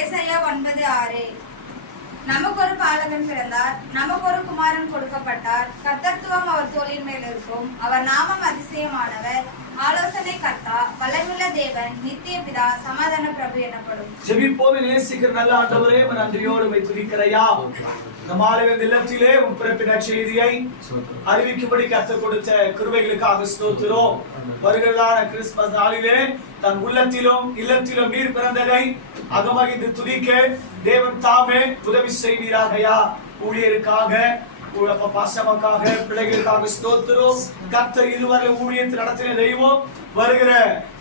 ஏசாயா 9:6. நமக்கு ஒரு பாலகன் பிறந்தார், நமக்கு ஒரு குமாரன் கொடுக்கப்பட்டார். கர்த்தத்துவம் அவர் தோளின் மேல் இருக்கும். அவர் நாமம் அதிசயமானவர், ஆலோசனை கர்த்தா, வல்லமையுள்ள தேவன், நித்திய பிதா, சமாதான பிரபு எனப்படும். ஜெபிப்போம். நேசிக்கிற நல்ல ஆண்டவரே, நன்றியோடு உம்மை துதிக்கிறையா. இந்த மாலை இல்லத்திலே உம் பிறப்பின் செய்தியை அறிவிக்கும்படி கர்த்தர் கொடுத்த கிருபைகளுக்காக ஸ்தோத்திரம். வருகிறதான கிறிஸ்துமஸ் நாளிலே தன் உள்ளத்திலும் இல்லத்திலும் நீர் பிறந்ததை அகமகிழ்ந்து துதிக்க தேவன் தாமே உதவி செய்வீராகையா. ஊழியருக்காக, பாசமக்காக, பிள்ளைகளுக்காக ஸ்தோத்திரம். கர்த்தர் இதுவரை ஊழியத்தை நடத்தின தெய்வம், வருகிற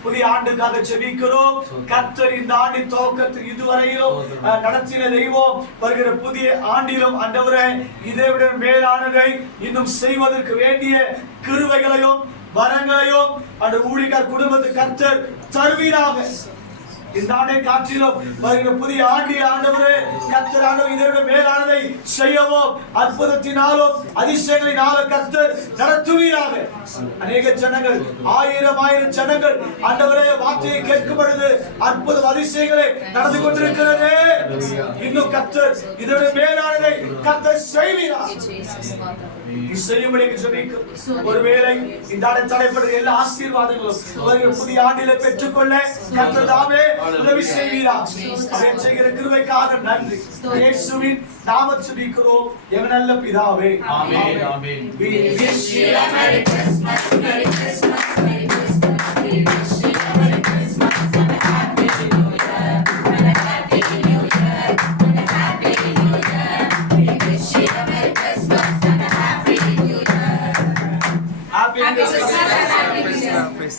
புதிய ஆண்டுக்காக ஜெபிக்கிறோம். கர்த்தர் இந்த ஆண்டின் துவக்கத்துக்கு இதுவரையிலும் நடத்தின தெய்வம், வருகிற புதிய ஆண்டிலும் ஆண்டவரே இதை விட மேலானதை இன்னும் செய்வதற்கு வேண்டிய கிருபைகளையும் வரங்களையும் அந்த ஊழியர் குடும்பத்துக்கு கர்த்தர் தருவீராக. இந்த ஆண்டை காற்றிலும் வருகிற புதிய ஆண்டில் ஆண்டவரே கர்த்தர் ஆண்டவர் இதை விட மேலானதை செய்யவும் அற்புதத்தினாலும் அதிசயங்களினாலும் கர்த்தர் நடத்துவீராக. அநேக ஜனங்கள், ஆயிரம் ஜனங்கள் ஆண்டவரே வார்த்தையை கேட்கும் பொழுது அற்புதம் அதிசயங்களை நடந்து கொண்டிருக்கிறது. இன்னும் கர்த்தர் இதை விட மேலானதை கர்த்தர் செய்வீராக. ஒருவேளை இந்த தடைப்படுற எல்லா ஆசீர்வாதங்களும் புதிய ஆண்டில பெற்றுக்கொள்ள கர்த்தர் தாமே உதவி செய்வீராக. அதை செய்கிற கிருபைக்காக நன்றி. இயேசுவின் நாமத்தில் ஜெபிக்கிறோம் எங்கள் நல்ல பிதாவே. ஆமென். ஆமென். We wish you a Merry Christmas, Merry Christmas, Merry Christmas. We wish you a Merry Christmas and a Happy New Year, and a Happy New Year, and a Happy New Year. We wish you a Merry Christmas and a Happy New Year. Happy Christmas.